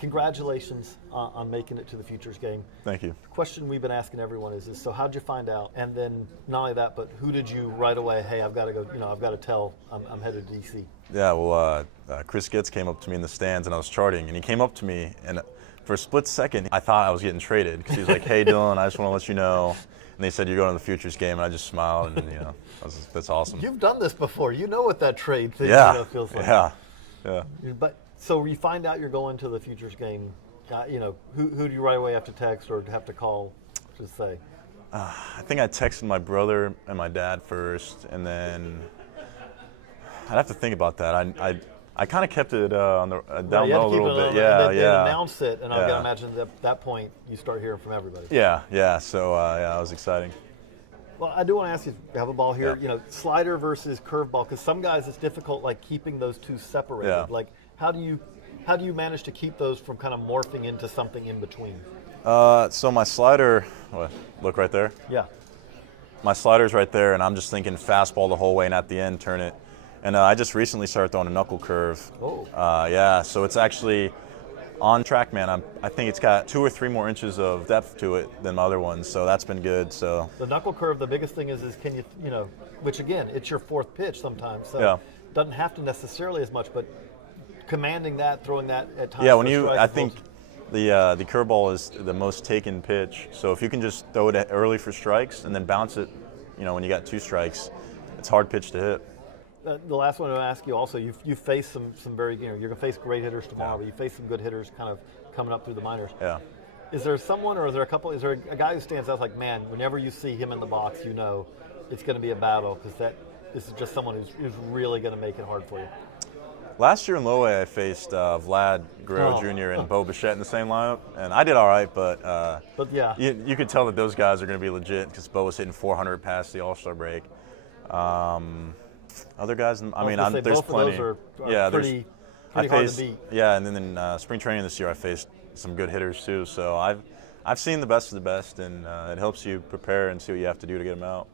congratulations on making it to the Futures game. Thank you. The question we've been asking everyone is so how'd you find out? And then not only that, but who did you right away, hey, I've got to go, I've got to tell I'm headed to DC? Yeah, well, Chris Getz came up to me in the stands, and I was charting, and he came up to me, and for a split second, I thought I was getting traded, because he was like, hey, Dylan, I just want to let you know. And they said, you're going to the Futures game, and I just smiled, and, that's awesome. You've done this before. You know what that trade thing feels like. Yeah. But so you find out you're going to the Futures game, who do you right away have to text or have to call to say? I think I texted my brother and my dad first, and then I'd have to think about that. I kind of kept it on the down low a little bit. They announced it, and I've got to imagine that at that point you start hearing from everybody. Yeah. So it was exciting. Well, I do want to ask you, have a ball here, slider versus curveball, because some guys it's difficult, like keeping those two separated. Yeah. Like, how do you manage to keep those from kind of morphing into something in between? So my slider, look right there. Yeah. My slider's right there, and I'm just thinking fastball the whole way, and at the end turn it. And I just recently started throwing a knuckle curve. Oh. So it's actually on TrackMan. I think it's got 2 or 3 more inches of depth to it than my other ones, so that's been good. So the knuckle curve, the biggest thing is can you, which again, it's your fourth pitch sometimes, so it doesn't have to necessarily as much, but commanding that, throwing that at times. Yeah, I think the curveball is the most taken pitch. So if you can just throw it early for strikes and then bounce it, when you got 2 strikes, it's a hard pitch to hit. The last one I want to ask you also, you face some very, you're going to face great hitters tomorrow, but you face some good hitters kind of coming up through the minors. Yeah. Is there someone, or is there a guy who stands out like, man, whenever you see him in the box, it's going to be a battle, because this is just someone who's really going to make it hard for you? Last year in Low A, I faced Vlad Guerrero Jr. and Bo Bichette in the same lineup, and I did all right, but yeah, you could tell that those guys are going to be legit, because Bo was hitting 400 past the All-Star break. Other guys, there's plenty. Those are pretty hard to beat. Yeah, and then in spring training this year, I faced some good hitters too. So I've seen the best of the best, and it helps you prepare and see what you have to do to get them out.